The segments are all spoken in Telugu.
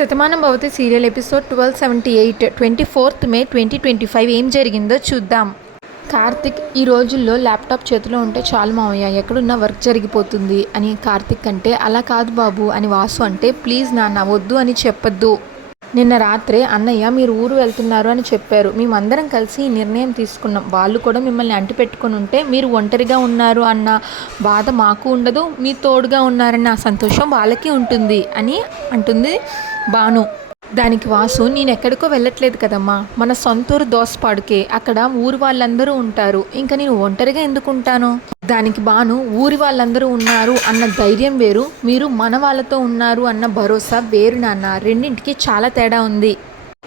Shatamanam Bhavati serial episode 1278 24th May 2025 ఏం జరిగిందో చూద్దాం. కార్తిక్ ఈ రోజుల్లో ల్యాప్టాప్ చేతిలో ఉంటే చాలు మావయ్య, ఎక్కడున్నా వర్క్ జరిగిపోతుంది అని కార్తిక్ అంటే, అలా కాదు బాబు అని వాసు అంటే, ప్లీజ్ నాన్న వద్దు అని చెప్పొద్దు. నిన్న రాత్రే అన్నయ్య మీరు ఊరు వెళ్తున్నారు అని చెప్పారు. మేమందరం కలిసి ఈ నిర్ణయం తీసుకున్నాం. వాళ్ళు కూడా మిమ్మల్ని అంటి పెట్టుకుని ఉంటే మీరు ఒంటరిగా ఉన్నారు అన్న బాధ మాకు ఉండదు, మీ తోడుగా ఉన్నారన్న సంతోషం వాళ్ళకి ఉంటుంది అని అంటుంది భాను. దానికి వాసు, నేను ఎక్కడికో వెళ్ళట్లేదు కదమ్మా, మన సొంతూరు దోసపాడుకే, అక్కడ ఊరు వాళ్ళందరూ ఉంటారు, ఇంకా నేను ఒంటరిగా ఎందుకుంటాను. దానికి భాను, ఊరి వాళ్ళందరూ ఉన్నారు అన్న ధైర్యం వేరు, మీరు మన వాళ్ళతో ఉన్నారు అన్న భరోసా వేరు నాన్న, రెండింటికి చాలా తేడా ఉంది.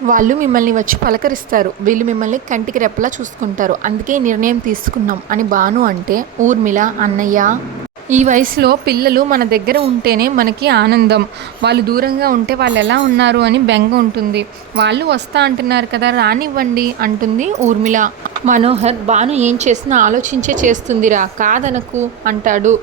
వాళ్ళు మిమ్మల్ని వచ్చి పలకరిస్తారు, వీళ్ళు మిమ్మల్ని కంటికి రెప్పలా చూసుకుంటారు, అందుకే నిర్ణయం తీసుకున్నాం అని భాను అంటే, ఊర్మిళ అన్నయ్య, ఈ వయసులో పిల్లలు మన దగ్గర ఉంటేనే మనకి ఆనందం, వాళ్ళు దూరంగా ఉంటే వాళ్ళు ఎలా ఉన్నారు అని బెంగ ఉంటుంది, వాళ్ళు వస్తా అంటున్నారు కదా రానివ్వండి అంటుంది ఊర్మిళ. మనోహర్, భాను ఏం చేసినా ఆలోచించే చేస్తుందిరా, కాదనకు అంటాడు.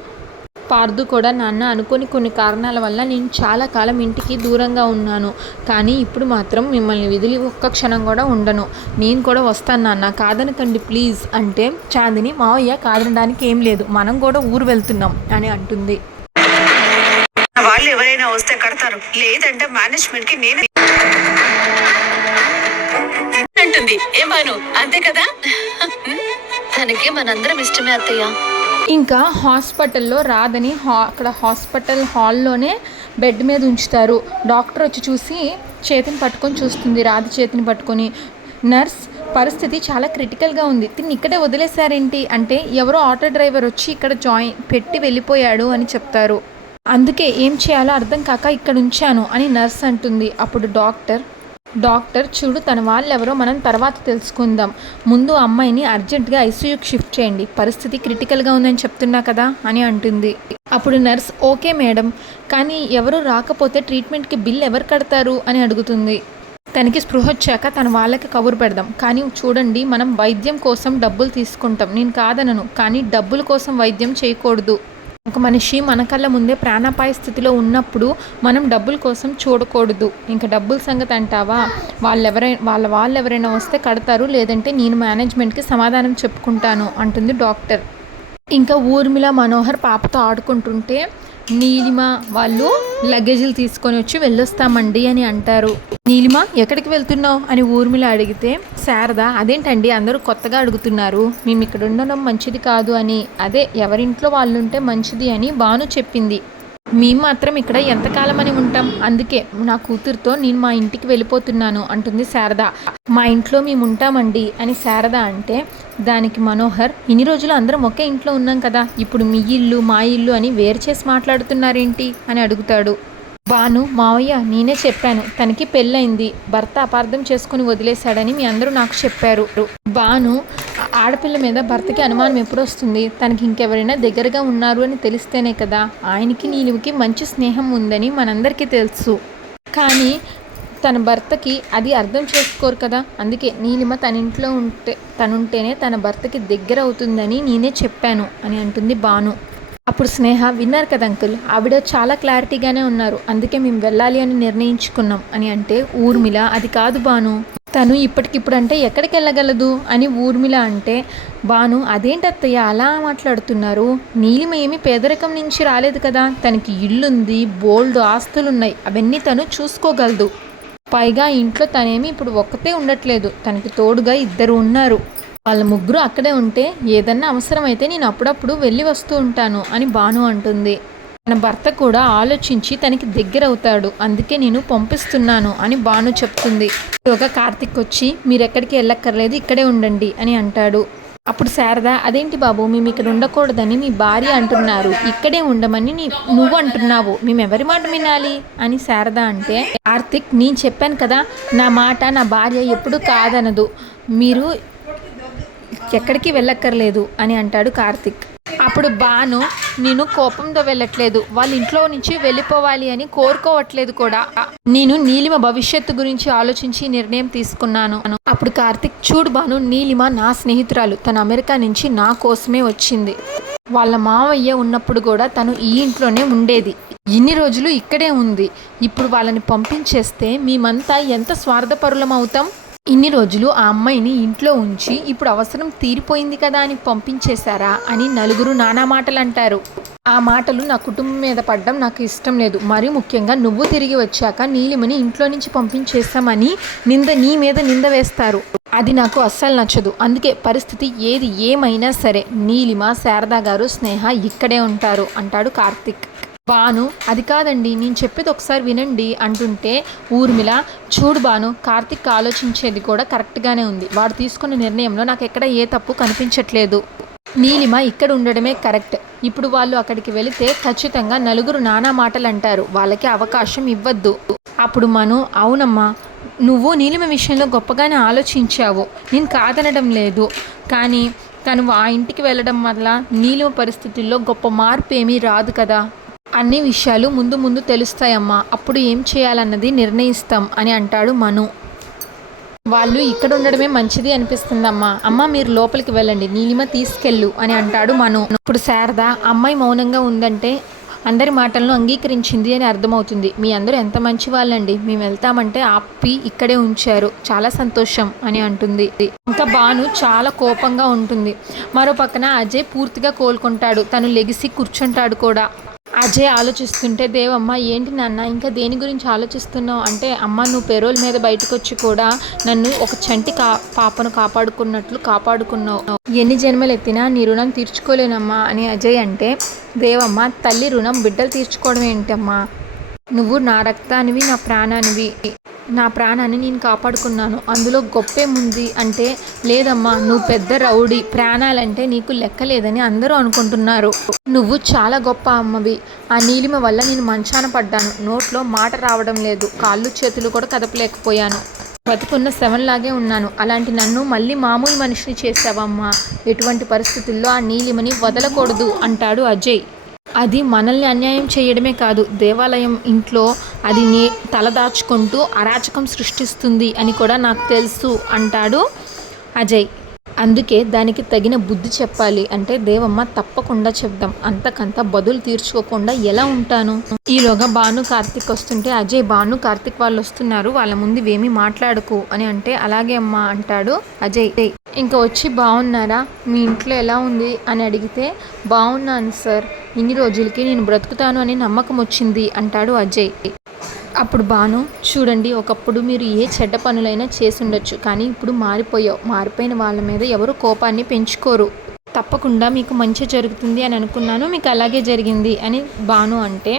పార్దు కూడా, నాన్న అనుకోని కొన్ని కారణాల వల్ల నేను చాలా కాలం ఇంటికి దూరంగా ఉన్నాను, కానీ ఇప్పుడు మాత్రం మిమ్మల్ని వదిలి ఒక్క క్షణం కూడా ఉండను, నేను కూడా వస్తాను నాన్న, కాదనకండి ప్లీజ్ అంటే, చాందిని మావయ్య కాదనడానికి ఏం లేదు, మనం కూడా ఊరు వెళ్తున్నాం అని అంటుంది. వాళ్ళు ఎవరైనా వస్తే కడతారు, లేదంటే మేనేజ్మెంట్ కి నేను అంటుంది. ఏమాను అంతే కదా, తనకి మనందరం ఇష్టమే అత్తయ్య. ఇంకా హాస్పిటల్లో రాదని అక్కడ హాస్పిటల్ హాల్లోనే బెడ్ మీద ఉంచుతారు. డాక్టర్ వచ్చి చూసి చేతిని పట్టుకొని చూస్తుంది, రాధ చేతిని పట్టుకొని, నర్స్ పరిస్థితి చాలా క్రిటికల్గా ఉంది, తిని ఇక్కడే వదిలేశారేంటి అంటే, ఎవరో ఆటో డ్రైవర్ వచ్చి ఇక్కడ జాయిన్ పెట్టి వెళ్ళిపోయాడు అని చెప్తారు, అందుకే ఏం చేయాలో అర్థం కాక ఇక్కడ ఉంచాను అని నర్స్ అంటుంది. అప్పుడు డాక్టర్ చూడు, తన వాళ్ళెవరో మనం తర్వాత తెలుసుకుందాం, ముందు అమ్మాయిని అర్జెంటుగా ఐసీయూకి షిఫ్ట్ చేయండి, పరిస్థితి క్రిటికల్గా ఉందని చెప్తున్నా కదా అని అంటుంది. అప్పుడు నర్స్, ఓకే మేడం, కానీ ఎవరు రాకపోతే ట్రీట్మెంట్కి బిల్ ఎవరు కడతారు అని అడుగుతుంది. తనకి స్పృహ వచ్చాక తన వాళ్ళకి కబురు పెడదాం, కానీ చూడండి మనం వైద్యం కోసం డబ్బులు తీసుకుంటాం, నేను కాదనను, కానీ డబ్బుల కోసం వైద్యం చేయకూడదు. ఒక మనిషి మన కళ్ళ ముందే ప్రాణాపాయ స్థితిలో ఉన్నప్పుడు మనం డబ్బుల కోసం చూడకూడదు. ఇంకా డబ్బుల సంగతి అంటావా, వాళ్ళు ఎవరైనా వస్తే కడతారు, లేదంటే నేను మేనేజ్మెంట్కి సమాధానం చెప్పుకుంటాను అంటుంది డాక్టర్. ఇంకా ఊర్మిళ మనోహర్ పాపతో ఆడుకుంటుంటే, నీలిమ వాళ్ళు లగేజీలు తీసుకొని వచ్చి వెళ్ళొస్తామండి అని అంటారు. నీలిమ ఎక్కడికి వెళ్తున్నావు అని ఊర్మిళ అడిగితే, శారద అదేంటండి అందరూ కొత్తగా అడుగుతున్నారు, మేము ఇక్కడ ఉండడం మంచిది కాదు అని, అదే ఎవరింట్లో వాళ్ళు ఉంటే మంచిది అని భాను చెప్పింది, మేము మాత్రం ఇక్కడ ఎంతకాలం అని ఉంటాం, అందుకే నా కూతురుతో నేను మా ఇంటికి వెళ్ళిపోతున్నాను అంటుంది శారద. మా ఇంట్లో మేము ఉంటామండి అని శారద అంటే, దానికి మనోహర్, ఇన్ని రోజులు అందరం ఒకే ఇంట్లో ఉన్నాం కదా, ఇప్పుడు మీ ఇల్లు మా ఇల్లు అని వేరు చేసి మాట్లాడుతున్నారేంటి అని అడుగుతాడు. భాను, మావయ్య నేనే చెప్పాను, తనకి పెళ్ళయింది, భర్త అపార్థం చేసుకుని వదిలేశాడని మీ అందరూ నాకు చెప్పారు. భాను, ఆడపిల్ల మీద భర్తకి అనుమానం ఎప్పుడు వస్తుంది, తనకి ఇంకెవరైనా దగ్గరగా ఉన్నారు అని తెలిస్తేనే కదా, ఆయనకి నీలిమకి మంచి స్నేహం ఉందని మనందరికీ తెలుసు, కానీ తన భర్తకి అది అర్థం చేసుకోరు కదా, అందుకే నీలిమ తనుంటేనే తన భర్తకి దగ్గర అవుతుందని నేనే చెప్పాను అని అంటుంది భాను. అప్పుడు స్నేహ, విన్నారు కదా అంకుల్, ఆవిడ చాలా క్లారిటీగానే ఉన్నారు, అందుకే మేము వెళ్ళాలి అని నిర్ణయించుకున్నాం అని అంటే, ఊర్మిళ అది కాదు భాను, తను ఇప్పటికిప్పుడు అంటే ఎక్కడికి వెళ్ళగలదు అని ఊర్మిళ అంటే, భాను అదేంటత్తయ్య అలా మాట్లాడుతున్నారు, నీలిమ ఏమి పేదరికం నుంచి రాలేదు కదా, తనకి ఇల్లుంది, బోల్డ్ ఆస్తులున్నాయి, అవన్నీ తను చూసుకోగలదు, పైగా ఇంట్లో తనేమి ఇప్పుడు ఒక్కతే ఉండట్లేదు, తనకి తోడుగా ఇద్దరు ఉన్నారు, వాళ్ళ ముగ్గురు అక్కడే ఉంటే ఏదన్నా అవసరమైతే నేను అప్పుడప్పుడు వెళ్ళి వస్తూ ఉంటాను అని భాను అంటుంది. తన భర్త కూడా ఆలోచించి తనకి దగ్గర అవుతాడు, అందుకే నేను పంపిస్తున్నాను అని భాను చెప్తుంది. ఒక కార్తిక్ వచ్చి, మీరెక్కడికి వెళ్ళక్కర్లేదు ఇక్కడే ఉండండి అని అంటాడు. అప్పుడు శారద, అదేంటి బాబు, మేము ఇక్కడ ఉండకూడదని మీ భార్య అంటున్నారు, ఇక్కడే ఉండమని నువ్వు అంటున్నావు, మేము ఎవరి మాట వినాలి అని శారద అంటే, కార్తిక్ నేను చెప్పాను కదా, నా మాట నా భార్య ఎప్పుడు కాదనదు, మీరు ఎక్కడికి వెళ్ళక్కర్లేదు అని అంటాడు కార్తిక్. అప్పుడు భాను, నేను కోపంతో వెళ్ళట్లేదు, వాళ్ళ ఇంట్లో నుంచి వెళ్ళిపోవాలి అని కోరుకోవట్లేదు కూడా, నేను నీలిమ భవిష్యత్తు గురించి ఆలోచించి నిర్ణయం తీసుకున్నాను. అప్పుడు కార్తిక్, చూడు భాను, నీలిమ నా స్నేహితురాలు, తను అమెరికా నుంచి నా కోసమే వచ్చింది, వాళ్ళ మావయ్య ఉన్నప్పుడు కూడా తను ఈ ఇంట్లోనే ఉండేది, ఇన్ని రోజులు ఇక్కడే ఉంది. ఇప్పుడు వాళ్ళని పంపించేస్తే మేమంతా ఎంత స్వార్థపరులం అవుతాం. ఇన్ని రోజులు ఆ అమ్మాయిని ఇంట్లో ఉంచి ఇప్పుడు అవసరం తీరిపోయింది కదా అని పంపించేశారా అని నలుగురు నానా మాటలు అంటారు. ఆ మాటలు నా కుటుంబం మీద పడడం నాకు ఇష్టం లేదు. మరీ ముఖ్యంగా నువ్వు తిరిగి వచ్చాక నీలిమని ఇంట్లో నుంచి పంపించేస్తామని నీ మీద నింద వేస్తారు. అది నాకు అస్సలు నచ్చదు. అందుకే పరిస్థితి ఏది ఏమైనా సరే నీలిమ, శారదా గారు, స్నేహ ఇక్కడే ఉంటారు అంటాడు కార్తిక్. బాను అది కాదండి, నేను చెప్పేది ఒకసారి వినండి అంటుంటే ఊర్మిళ, చూడు బాను, కార్తిక్ ఆలోచించేది కూడా కరెక్ట్గానే ఉంది. వాడు తీసుకున్న నిర్ణయంలో నాకు ఎక్కడ ఏ తప్పు కనిపించట్లేదు. నీలిమ ఇక్కడ ఉండడమే కరెక్ట్. ఇప్పుడు వాళ్ళు అక్కడికి వెళితే ఖచ్చితంగా నలుగురు నానా మాటలు అంటారు. వాళ్ళకి అవకాశం ఇవ్వద్దు. అప్పుడు మను, అవునమ్మా, నువ్వు నీలిమ విషయంలో గొప్పగానే ఆలోచించావు, నేను కాదనడం లేదు. కానీ తను ఆ ఇంటికి వెళ్ళడం వల్ల నీలిమ పరిస్థితుల్లో గొప్ప మార్పు ఏమీ రాదు కదా. అన్ని విషయాలు ముందు ముందు తెలుస్తాయమ్మా, అప్పుడు ఏం చేయాలన్నది నిర్ణయిస్తాం అని అంటాడు మను. వాళ్ళు ఇక్కడ ఉండడమే మంచిది అనిపిస్తుందమ్మా. అమ్మ మీరు లోపలికి వెళ్ళండి, నీలిమ తీసుకెళ్ళు అని అంటాడు మను. ఇప్పుడు శారద అమ్మాయి మౌనంగా ఉందంటే అందరి మాటలను అంగీకరించింది అని అర్థమవుతుంది. మీ అందరూ ఎంత మంచి వాళ్ళండి, మేము వెళ్తామంటే ఆపి ఇక్కడే ఉంచారు, చాలా సంతోషం అని అంటుంది. ఇంకా బాను చాలా కోపంగా ఉంటుంది. మరో పక్కన అజయ్ పూర్తిగా కోలుకుంటాడు. తను లెగిసి కూర్చుంటాడు కూడా. అజయ్ ఆలోచిస్తుంటే దేవమ్మ, ఏంటి నాన్న ఇంకా దేని గురించి ఆలోచిస్తున్నావు అంటే, అమ్మ నువ్వు పెరోల్ మీద బయటకు వచ్చి కూడా నన్ను ఒక చంటి పాపను కాపాడుకున్నావు. ఎన్ని జన్మలు ఎత్తినా నీ రుణం తీర్చుకోలేనమ్మా అని అజయ్ అంటే, దేవమ్మ తల్లి రుణం బిడ్డలు తీర్చుకోవడం ఏంటమ్మా, నువ్వు నా రక్తానివి, నా ప్రాణానివి. నా ప్రాణాన్ని నేను కాపాడుకున్నాను, అందులో గొప్పేముంది అంటే, లేదమ్మా నువ్వు పెద్ద రౌడీ, ప్రాణాలంటే నీకు లెక్కలేదని అందరూ అనుకుంటున్నారు. నువ్వు చాలా గొప్ప అమ్మవి. ఆ నీలిమ వల్ల నేను మంచాన పడ్డాను, నోట్లో మాట రావడం లేదు, కాళ్ళు చేతులు కూడా కదపలేకపోయాను, బతుకున్న శవంలాగే ఉన్నాను. అలాంటి నన్ను మళ్ళీ మామూలు మనిషిని చేసావమ్మా. ఎటువంటి పరిస్థితుల్లో ఆ నీలిమని వదలకూడదు అంటాడు అజయ్. అది మనల్ని అన్యాయం చేయడమే కాదు, దేవాలయం ఇంట్లో అది తలదాచుకుంటూ అరాచకం సృష్టిస్తుంది అని కూడా నాకు తెలుసు అంటాడు అజయ్. అందుకే దానికి తగిన బుద్ధి చెప్పాలి అంటే, దేవమ్మ తప్పకుండా చెప్దాం, అంతకంత బదులు తీర్చుకోకుండా ఎలా ఉంటాను. ఈలోగా భాను కార్తిక్ వస్తుంటే అజయ్, భాను కార్తిక్ వాళ్ళు వస్తున్నారు, వాళ్ళ ముందు ఏమీ మాట్లాడకు అని అంటే, అలాగే అమ్మా అంటాడు అజయ్. ఇంకా వచ్చి బాగున్నారా, మీ ఇంట్లో ఎలా ఉంది అని అడిగితే, బాగున్నాను సార్, ఇన్ని రోజులకి నేను బ్రతుకుతాను అని నమ్మకం వచ్చింది అంటాడు అజయ్. అప్పుడు భాను, చూడండి, ఒకప్పుడు మీరు ఏ చెడ్డ పనులైనా చేసి ఉండొచ్చు, కానీ ఇప్పుడు మారిపోయిన వాళ్ళ మీద ఎవరు కోపాన్ని పెంచుకోరు. తప్పకుండా మీకు మంచి జరుగుతుంది అని అనుకున్నాను, మీకు అలాగే జరిగింది అని భాను అంటే,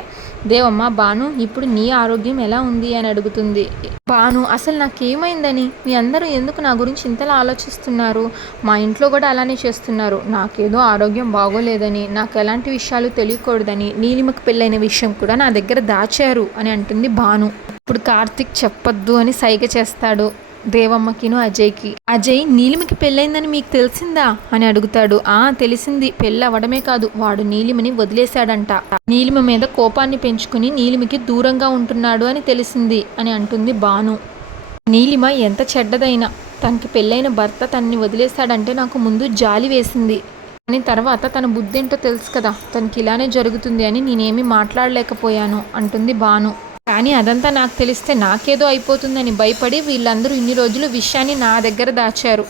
దేవమ్మ భాను ఇప్పుడు నీ ఆరోగ్యం ఎలా ఉంది అని అడుగుతుంది. భాను, అసలు నాకేమైందని, మీ అందరూ ఎందుకు నా గురించి ఇంతలా ఆలోచిస్తున్నారు, మా ఇంట్లో కూడా అలానే చేస్తున్నారు, నాకేదో ఆరోగ్యం బాగోలేదని, నాకు ఎలాంటి విషయాలు తెలియకూడదని నీలిమకు పెళ్ళైన విషయం కూడా నా దగ్గర దాచారు అని అంటుంది భాను. ఇప్పుడు కార్తిక్ చెప్పొద్దు అని సైగ చేస్తాడు దేవమ్మకిను అజయ్కి. అజయ్, నీలిమకి పెళ్ళైందని మీకు తెలిసిందా అని అడుగుతాడు. తెలిసింది, పెళ్ళి అవ్వడమే కాదు వాడు నీలిమని వదిలేశాడంట, నీలిమ మీద కోపాన్ని పెంచుకుని నీలిమకి దూరంగా ఉంటున్నాడు అని తెలిసింది అని అంటుంది భాను. నీలిమ ఎంత చెడ్డదైనా తనకి పెళ్ళైన భర్త తనని వదిలేశాడంటే నాకు ముందు జాలి వేసింది, కానీ తర్వాత తన బుద్ధి ఏంటో తెలుసు కదా, తనకి ఇలానే జరుగుతుంది అని నేనేమీ మాట్లాడలేకపోయాను అంటుంది భాను. కానీ అదంతా నాకు తెలిస్తే నాకేదో అయిపోతుందని భయపడి వీళ్ళందరూ ఇన్ని రోజులు విషయాన్ని నా దగ్గర దాచారు,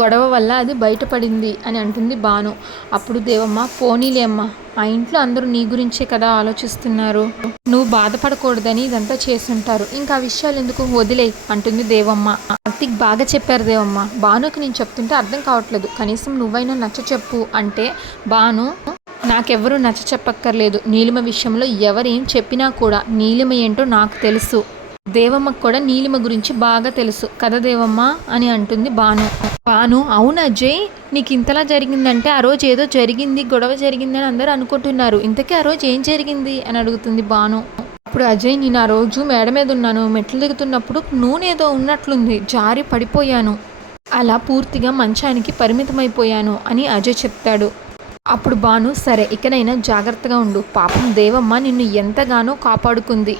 గొడవ వల్ల అది బయటపడింది అని అంటుంది భాను. అప్పుడు దేవమ్మ, పోనీలే అమ్మ, ఆ ఇంట్లో అందరూ నీ గురించే కదా ఆలోచిస్తున్నారు, నువ్వు బాధపడకూడదని ఇదంతా చేసుంటారు, ఇంకా ఆ విషయాలు ఎందుకు, వదిలే అంటుంది దేవమ్మ. కార్తిక్ బాగా చెప్పారు దేవమ్మ, భానుకి నేను చెప్తుంటే అర్థం కావట్లేదు, కనీసం నువ్వైనా నచ్చ చెప్పు అంటే, భాను నాకెవ్వరూ నచ్చ చెప్పక్కర్లేదు, నీలిమ విషయంలో ఎవరేం చెప్పినా కూడా నీలిమ ఏంటో నాకు తెలుసు, దేవమ్మకు కూడా నీలిమ గురించి బాగా తెలుసు కదా దేవమ్మ అని అంటుంది భాను. భాను, అవును అజయ్, నీకు ఇంతలా జరిగిందంటే ఆ రోజు ఏదో జరిగింది, గొడవ జరిగిందని అందరూ అనుకుంటున్నారు, ఇంతకీ ఆ రోజు ఏం జరిగింది అని అడుగుతుంది భాను. అప్పుడు అజయ్, నేను ఆ రోజు మేడ మీద ఉన్నాను, మెట్లు దిగుతున్నప్పుడు నూనెదో ఉన్నట్లుంది, జారి పడిపోయాను, అలా పూర్తిగా మంచానికి పరిమితమైపోయాను అని అజయ్ చెప్తాడు. అప్పుడు భాను, సరే ఇకనైనా జాగ్రత్తగా ఉండు, పాపం దేవమ్మ నిన్ను ఎంతగానో కాపాడుకుంది,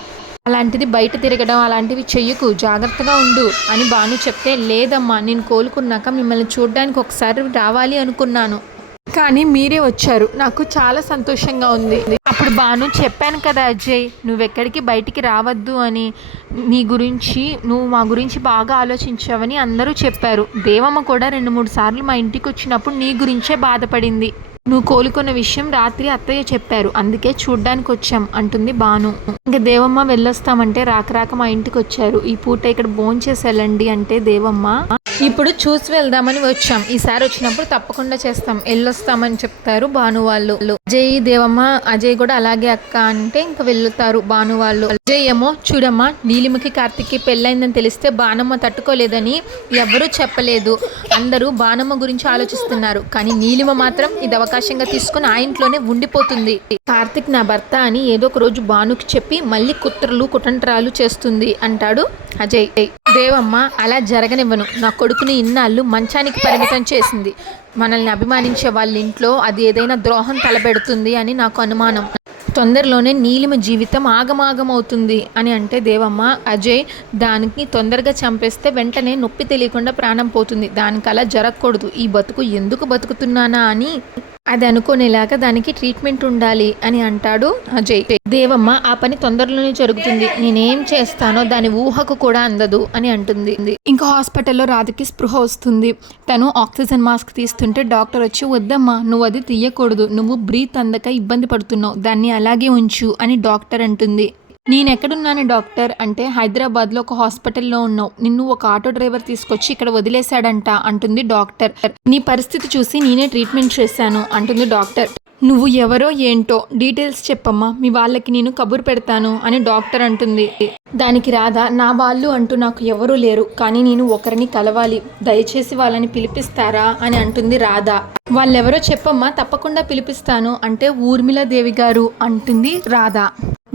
అలాంటిది బయట తిరగడం అలాంటివి చెయ్యకు, జాగ్రత్తగా ఉండు అని భాను చెప్తే, లేదమ్మా నేను కోలుకున్నాక మిమ్మల్ని చూడడానికి ఒకసారి రావాలి అనుకున్నాను, కానీ మీరే వచ్చారు, నాకు చాలా సంతోషంగా ఉంది. అప్పుడు భాను చెప్పాను కదా అజయ్, నువ్వెక్కడికి బయటికి రావద్దు అని, నువ్వు మా గురించి బాగా ఆలోచించావని అందరూ చెప్పారు. దేవమ్మ కూడా 2-3 సార్లు మా ఇంటికి వచ్చినప్పుడు నీ గురించే బాధపడింది. నువ్వు కోలుకున్న విషయం రాత్రి అత్తయ్య చెప్పారు, అందుకే చూడ్డానికి వచ్చాం అంటుంది భాను. ఇంకా దేవమ్మ వెళ్ళొస్తామంటే రాక మా ఇంటికి వచ్చారు. ఈ పూట ఇక్కడ భోంచేసి వెళ్ళండి అంటే దేవమ్మ ఇప్పుడు చూసి వెళ్దామని వచ్చాం, ఈసారి వచ్చినప్పుడు తప్పకుండా చేస్తాం, వెళ్ళొస్తామని చెప్తారు భాను వాళ్ళు. అజయ్ దేవమ్మ అజయ్ కూడా అలాగే అక్క అంటే ఇంకా వెళ్తారు భాను వాళ్ళు. అజయ్ ఏమో చూడమ్మా, నీలిమకి కార్తిక్కి పెళ్ళైందని తెలిస్తే బాణమ్మ తట్టుకోలేదని ఎవరూ చెప్పలేదు, అందరూ బాణమ్మ గురించి ఆలోచిస్తున్నారు, కానీ నీలిమ మాత్రం ఇది అవకాశంగా తీసుకుని ఆ ఇంట్లోనే ఉండిపోతుంది. కార్తిక్ నా భర్త అని ఏదో ఒక రోజు భానుకి చెప్పి మళ్ళీ కుట్రంట్రాలు చేస్తుంది అంటాడు అజయ్. దేవమ్మ అలా జరగనివ్వను, నా కొడుకుని ఇన్నాళ్ళు మంచానికి పరిమితం చేసింది, మనల్ని అభిమానించే వాళ్ళ ఇంట్లో అది ఏదైనా ద్రోహం తలపెడుతుంది అని నాకు అనుమానం, తొందరలోనే నీలిమ జీవితం ఆగమాగమవుతుంది అని అంటే దేవమ్మ అజయ్ దానికి తొందరగా చంపేస్తే వెంటనే నొప్పి తెలియకుండా ప్రాణం పోతుంది, దానికి అలా జరగకూడదు, ఈ బతుకు ఎందుకు బతుకుతున్నానా అని అది అనుకునేలాగా దానికి ట్రీట్మెంట్ ఉండాలి అని అంటాడు అజయ్. దేవమ్మ ఆ పని తొందరలోనే జరుగుతుంది, నేనేం చేస్తానో దాని ఊహకు కూడా అందదు అని అంటుంది. ఇంకా హాస్పిటల్లో రాధకి స్పృహ వస్తుంది, తను ఆక్సిజన్ మాస్క్ తీస్తుంటే డాక్టర్ వచ్చి వద్దమ్మా నువ్వు అది తీయకూడదు, నువ్వు బ్రీత్ అందక ఇబ్బంది పడుతున్నావు, దాన్ని అలాగే ఉంచు అని డాక్టర్ అంటుంది. నేనెక్కడున్నాను డాక్టర్ అంటే హైదరాబాద్లో ఒక హాస్పిటల్లో ఉన్నావు, నిన్ను ఒక ఆటో డ్రైవర్ తీసుకొచ్చి ఇక్కడ వదిలేశాడంట అంటుంది డాక్టర్. నీ పరిస్థితి చూసి నేనే ట్రీట్మెంట్ చేశాను అంటుంది డాక్టర్. నువ్వు ఎవరో ఏంటో డీటెయిల్స్ చెప్పమ్మా, మీ వాళ్ళకి నేను కబురు పెడతాను అని డాక్టర్ అంటుంది. దానికి రాధ నా వాళ్ళు అంటూ నాకు ఎవరూ లేరు, కానీ నేను ఒకరిని కలవాలి, దయచేసి వాళ్ళని పిలిపిస్తారా అని అంటుంది రాధ. వాళ్ళెవరో చెప్పమ్మా, తప్పకుండా పిలిపిస్తాను అంటే ఊర్మిళాదేవి గారు అంటుంది రాధ.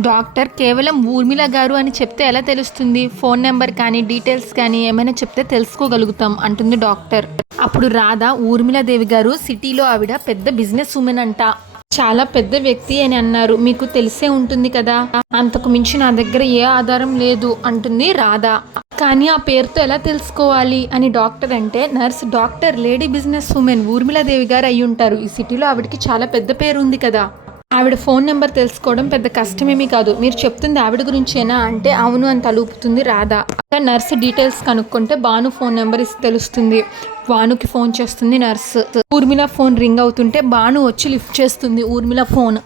డాక్టర్ కేవలం ఊర్మిళ గారు అని చెప్తే ఎలా తెలుస్తుంది, ఫోన్ నెంబర్ కానీ డీటెయిల్స్ కానీ ఏమైనా చెప్తే తెలుసుకోగలుగుతాం అంటుంది డాక్టర్. అప్పుడు రాధ ఊర్మిళాదేవి గారు సిటీలో ఆవిడ పెద్ద బిజినెస్ ఉమెన్ అంట, చాలా పెద్ద వ్యక్తి అని అన్నారు, మీకు తెలిసే ఉంటుంది కదా, అంతకు మించి నా దగ్గర ఏ ఆధారం లేదు అంటుంది రాధ. కానీ ఆ పేరుతో ఎలా తెలుసుకోవాలి అని డాక్టర్ అంటే nurse doctor lady business women Urmila Devi గారు అయి ఉంటారు, ఈ సిటీలో ఆవిడకి చాలా పెద్ద పేరు ఉంది కదా, ఆవిడ ఫోన్ నెంబర్ తెలుసుకోవడం పెద్ద కష్టమేమీ కాదు, మీరు చెప్తుంది ఆవిడ గురించేనా అంటే అవును అని తలుపుతుంది రాధ. నర్సు డీటెయిల్స్ కనుక్కుంటే భాను ఫోన్ నెంబర్ తెలుస్తుంది, భానుకి ఫోన్ చేస్తుంది నర్సు. ఊర్మిళ ఫోన్ రింగ్ అవుతుంటే భాను వచ్చి లిఫ్ట్ చేస్తుంది ఊర్మిళ ఫోన్.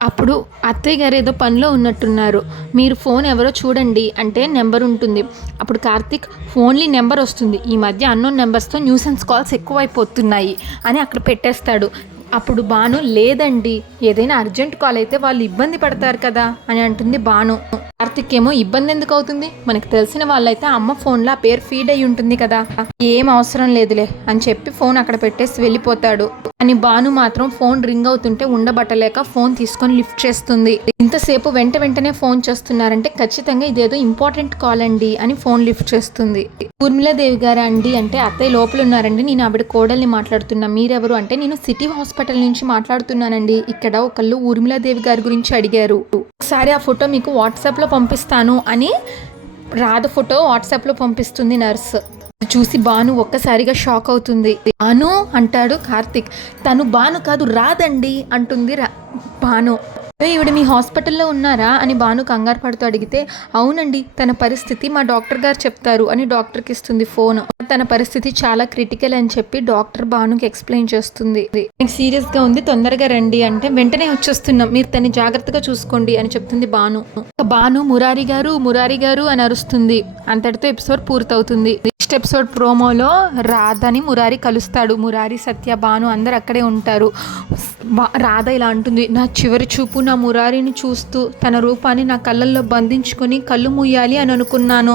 అప్పుడు అత్తయ్య గారు ఏదో పనిలో ఉన్నట్టున్నారు, మీరు ఫోన్ ఎవరో చూడండి అంటే నెంబర్ ఉంటుంది. అప్పుడు కార్తిక్ ఫోన్లీ నెంబర్ వస్తుంది, ఈ మధ్య అన్నోన్ నెంబర్స్తో న్యూసెన్స్ కాల్స్ ఎక్కువైపోతున్నాయి అని అక్కడ పెట్టేస్తాడు. అప్పుడు భాను లేదండి, ఏదైనా అర్జెంట్ కాల్ అయితే వాళ్ళు ఇబ్బంది పడతారు కదా అని అంటుంది భాను. కార్తిక్ ఏమో ఇబ్బంది ఎందుకు అవుతుంది, మనకు తెలిసిన వాళ్ళైతే అమ్మ ఫోన్లో ఆ పేరు ఫీడ్ అయి ఉంటుంది కదా, ఏం అవసరం లేదులే అని చెప్పి ఫోన్ అక్కడ పెట్టేసి వెళ్ళిపోతాడు. అని భాను మాత్రం ఫోన్ రింగ్ అవుతుంటే ఉండబట్టలేక ఫోన్ తీసుకొని లిఫ్ట్ చేస్తుంది. ఇంతసేపు వెంటనే ఫోన్ చేస్తున్నారంటే ఖచ్చితంగా ఇదేదో ఇంపార్టెంట్ కాల్ అండి అని ఫోన్ లిఫ్ట్ చేస్తుంది. ఊర్మిళాదేవి గారు అండి అంటే అత్తయ్య లోపల ఉన్నారండి, నేను ఆవిడ కోడల్ని మాట్లాడుతున్నా, మీరెవరు అంటే నేను సిటీ హాస్పిటల్ నుంచి మాట్లాడుతున్నానండి, ఇక్కడ ఒకళ్ళు ఊర్మిళాదేవి గారి గురించి అడిగారు, ఒకసారి ఆ ఫోటో మీకు వాట్సాప్లో పంపిస్తాను అని రాధ ఫోటో వాట్సాప్లో పంపిస్తుంది నర్స్. చూసి భాను ఒక్కసారిగా షాక్ అవుతుంది. భాను అంటాడు కార్తిక్, తను భాను కాదు రాదండి అంటుంది భాను. ఈవిడ మీ హాస్పిటల్లో ఉన్నారా అని భాను కంగారు పడుతూ అడిగితే అవునండి, తన పరిస్థితి మా డాక్టర్ గారు చెప్తారు అని డాక్టర్కి ఇస్తుంది ఫోన్. తన పరిస్థితి చాలా క్రిటికల్ అని చెప్పి డాక్టర్ భానుకి ఎక్స్ప్లెయిన్ చేస్తుంది. సీరియస్గా ఉంది, తొందరగా రండి అంటే వెంటనే వచ్చేస్తున్నాం, మీరు తన్ని జాగ్రత్తగా చూసుకోండి అని చెప్తుంది భాను. భాను మురారి గారు అని అరుస్తుంది. అంతటితో ఎపిసోడ్ పూర్తవుతుంది. నెక్స్ట్ ఎపిసోడ్ ప్రోమోలో రాధని మురారి కలుస్తాడు. మురారి, సత్య, భాను అందరు అక్కడే ఉంటారు. రాధ ఇలా అంటుంది, నా చివరి చూపు నా మురారిని చూస్తూ తన రూపాన్ని నా కళ్ళల్లో బంధించుకొని కళ్ళు మూయాలి అని అనుకున్నాను,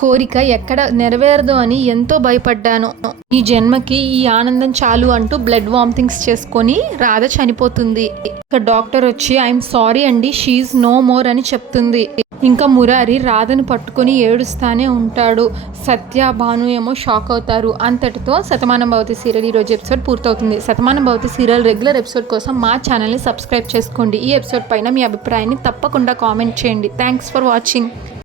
కోరిక ఎక్కడ నెరవేరదు అని ఎంతో భయపడ్డాను, ఈ జన్మకి ఈ ఆనందం చాలు అంటూ బ్లడ్ వామిటింగ్స్ చేసుకొని రాధ చనిపోతుంది. ఇక డాక్టర్ వచ్చి ఐఎమ్ సారీ అండి, షీఈ్ నో మోర్ అని చెప్తుంది. ఇంకా మురారి రాధను పట్టుకొని ఏడుస్తానే ఉంటాడు. సత్య, భాను ఏమో షాక్ అవుతారు. అంతటితో శతమానం భవతి సీరియల్ ఈరోజు ఎపిసోడ్ పూర్తవుతుంది. Shatamanam Bhavati serial regular episode కోసం మా ఛానల్ని సబ్స్క్రైబ్ చేసుకోండి. ఈ ఎపిసోడ్ పైన మీ అభిప్రాయాన్ని తప్పకుండా కామెంట్ చేయండి. Thanks for watching.